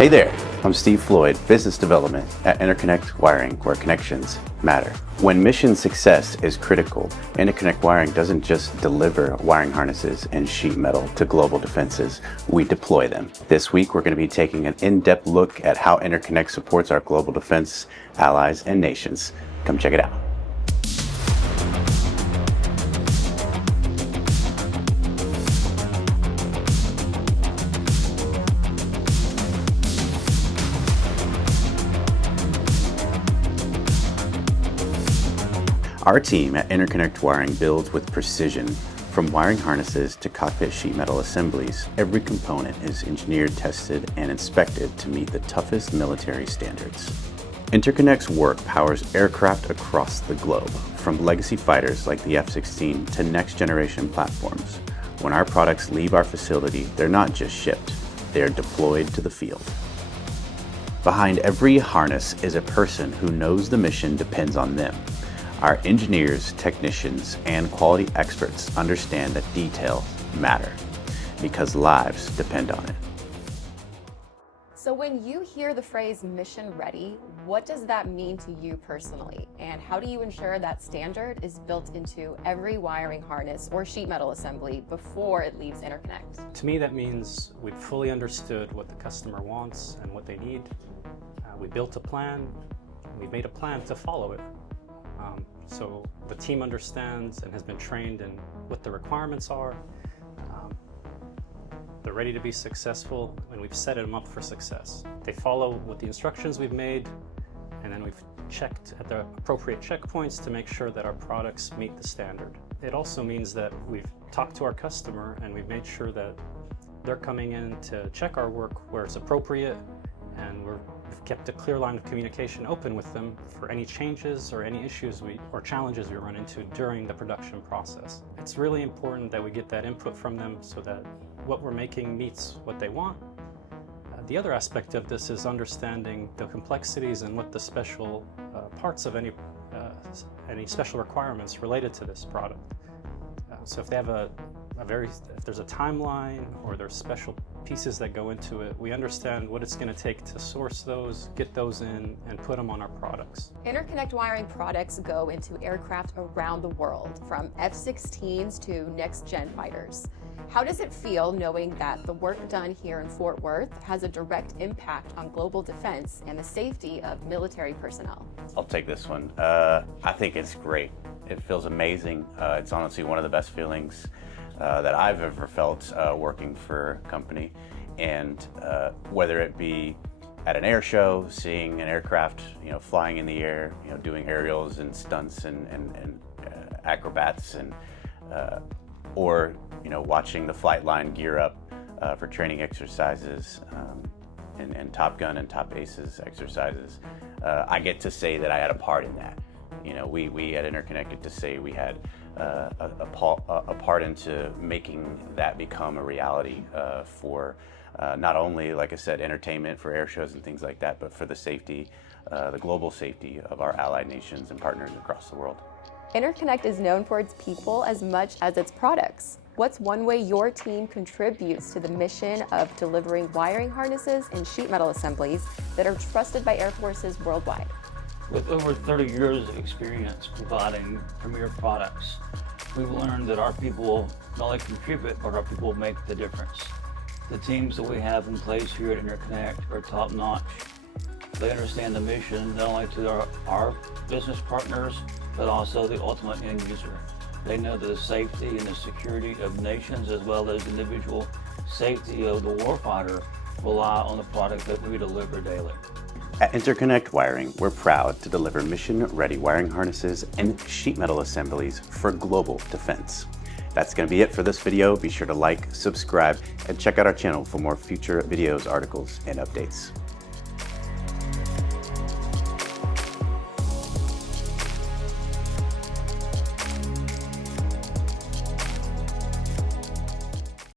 Hey there, I'm Steve Floyd, Business Development at InterConnect Wiring, where connections matter. When mission success is critical, InterConnect Wiring doesn't just deliver wiring harnesses and sheet metal to global defenses, we deploy them. This week, we're going to be taking an in-depth look at how InterConnect supports our global defense allies and nations. Come check it out. Our team at InterConnect Wiring builds with precision. From wiring harnesses to cockpit sheet metal assemblies, every component is engineered, tested, and inspected to meet the toughest military standards. InterConnect's work powers aircraft across the globe, from legacy fighters like the F-16 to next-generation platforms. When our products leave our facility, they're not just shipped, they're deployed to the field. Behind every harness is a person who knows the mission depends on them. Our engineers, technicians, and quality experts understand that details matter because lives depend on it. So when you hear the phrase mission ready, what does that mean to you personally? And how do you ensure that standard is built into every wiring harness or sheet metal assembly before it leaves InterConnect? To me, that means we've fully understood what the customer wants and what they need. We built a plan, we made a plan to follow it. So the team understands and has been trained in what the requirements are. They're ready to be successful, and we've set them up for success. They follow with the instructions we've made, and then we've checked at the appropriate checkpoints to make sure that our products meet the standard. It also means that we've talked to our customer and we've made sure that they're coming in to check our work where it's appropriate, and we've kept a clear line of communication open with them for any changes or any issues or challenges we run into during the production process. It's really important that we get that input from them so that what we're making meets what they want. The other aspect of this is understanding the complexities and what the special parts of any special requirements related to this product. So if they have if there's a timeline or there's special pieces that go into it, we understand what it's going to take to source those, get those in, and put them on our products. InterConnect Wiring products go into aircraft around the world, from F-16s to next-gen fighters. How does it feel knowing that the work done here in Fort Worth has a direct impact on global defense and the safety of military personnel? I'll take this one. I think it's great. It feels amazing. It's honestly one of the best feelings that I've ever felt working for a company. And whether it be at an air show, seeing an aircraft, flying in the air, doing aerials and stunts and acrobats, and or watching the flight line gear up for training exercises and Top Gun and Top Aces exercises, I get to say that I had a part in that. We at InterConnect get to say we had a part into making that become a reality for not only, like I said, entertainment for air shows and things like that, but for the safety, the global safety of our allied nations and partners across the world. InterConnect is known for its people as much as its products. What's one way your team contributes to the mission of delivering wiring harnesses and sheet metal assemblies that are trusted by air forces worldwide? With over 30 years of experience providing premier products, we've learned that our people not only contribute, but our people make the difference. The teams that we have in place here at InterConnect are top-notch. They understand the mission not only to our business partners, but also the ultimate end user. They know the safety and the security of nations, as well as individual safety of the warfighter, rely on the product that we deliver daily. At InterConnect Wiring, we're proud to deliver mission-ready wiring harnesses and sheet metal assemblies for global defense. That's going to be it for this video. Be sure to like, subscribe, and check out our channel for more future videos, articles, and updates.